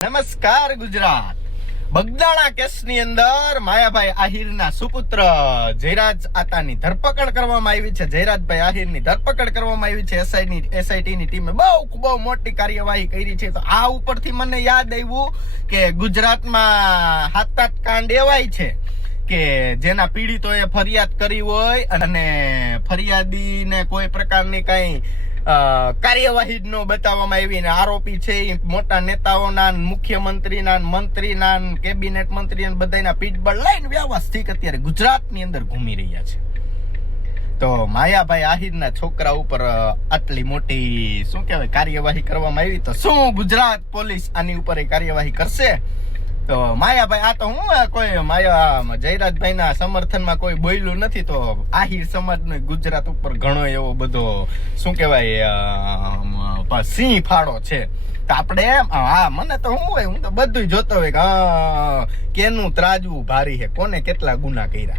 નમસ્કાર ગુજરાત. બગદાણા કેસની અંદર માયાભાઈ આહિરના સુપુત્ર જયરાજ આતાની ધરપકડ કરવામાં આવી છે. જયરાજભાઈ આહિરની ધરપકડ કરવામાં આવી છે. એસઆઈટીની ટીમે બહુ મોટી કાર્યવાહી કરી છે. તો આ ઉપરથી મને યાદ આવ્યું કે ગુજરાતમાં હાથાત કાંડ એવાય છે કે જેના પીડિતોએ ફરિયાદ કરી હોય અને ફરિયાદીને કોઈ પ્રકારની કઈ કાર્યવાહી જ ન બતાવવામાં આવી ને આરોપી છે એ મોટા નેતાઓના, મુખ્યમંત્રીના, મંત્રીના, કેબિનેટ મંત્રીના બધાના પીઠબળ લઈને વ્યવસ્થિત અત્યારે ગુજરાતની અંદર ઘૂમી રહ્યા છે. તો માયાભાઈ આહિરના છોકરા ઉપર આટલી મોટી શું કહેવાય કાર્યવાહી કરવામાં આવી, તો શું ગુજરાત પોલીસ આની ઉપર કાર્યવાહી કરશે? તો માયાભાઈ આ તો હું કોઈ જયરાજભાઈના સમર્થનમાં કોઈ બોલ્યું નથી. તો આહિર સમાજનો ગુજરાત ઉપર ઘણો એવો બધો શું કહેવાય સિંહ ફાળો છે. તો આપણે મને તો શું હોય, હું તો બધું જોતો હોય કે કેનું ત્રાજવું ભારી છે, કોને કેટલા ગુના કર્યા.